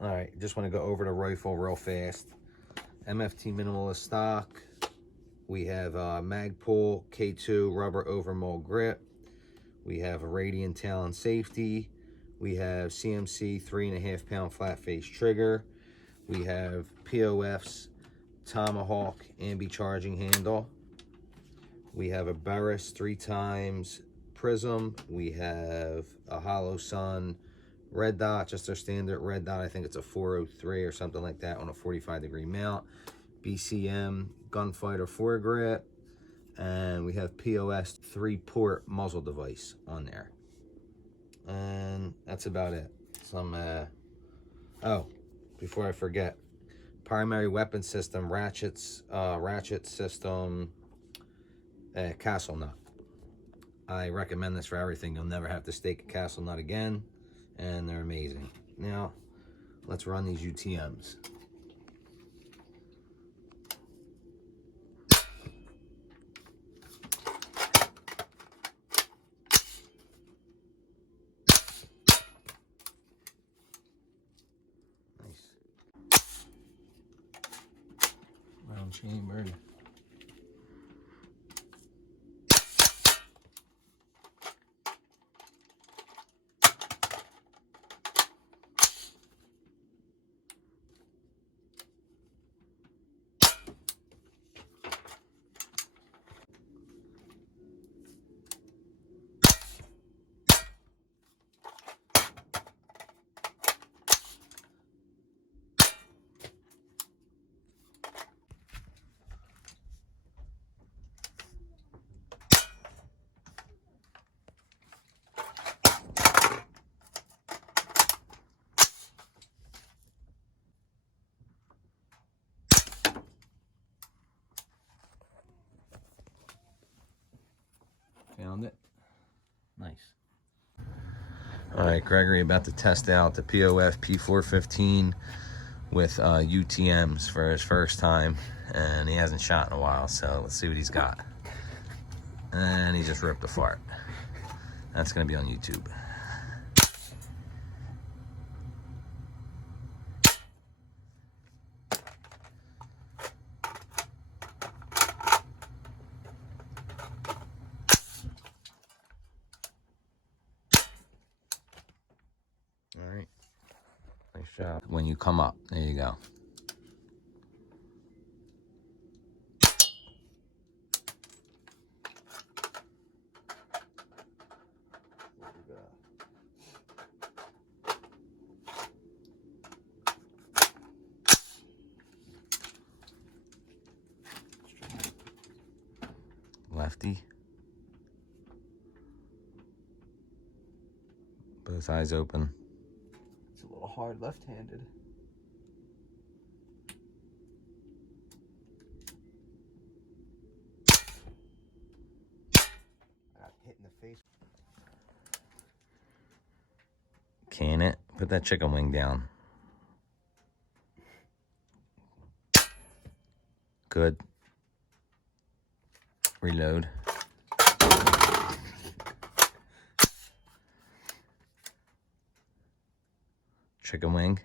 All right, just want to go over the rifle real fast. MFT minimalist stock. We have Magpul K2 rubber overmold grip. We have a Radian Talon safety. We have CMC 3.5 pound flat face trigger. We have POF's Tomahawk ambi charging handle. We have a Burris 3x prism. We have a Hollow Sun red dot, just our standard red dot. I think it's a 403 or something like that on a 45-degree mount. BCM Gunfighter foregrip, and we have POS 3-port muzzle device on there, and that's about it. Some oh, before I forget, primary weapon system ratchet system castle nut. I recommend this for everything. You'll never have to stake a castle nut again, and they're amazing. Now let's run these UTMs. Round chambered. Found it. Nice. All right, Gregory about to test out the POF P415 with UTMs for his first time, and he hasn't shot in a while, so let's see what he's got. And he just ripped a fart. That's gonna be on YouTube. All right, nice job. When you come up, there you go. Lefty. Both eyes open. It's a little hard left-handed. I got hit in the face. Can it? Put that chicken wing down. Good. Reload. Chicken wing.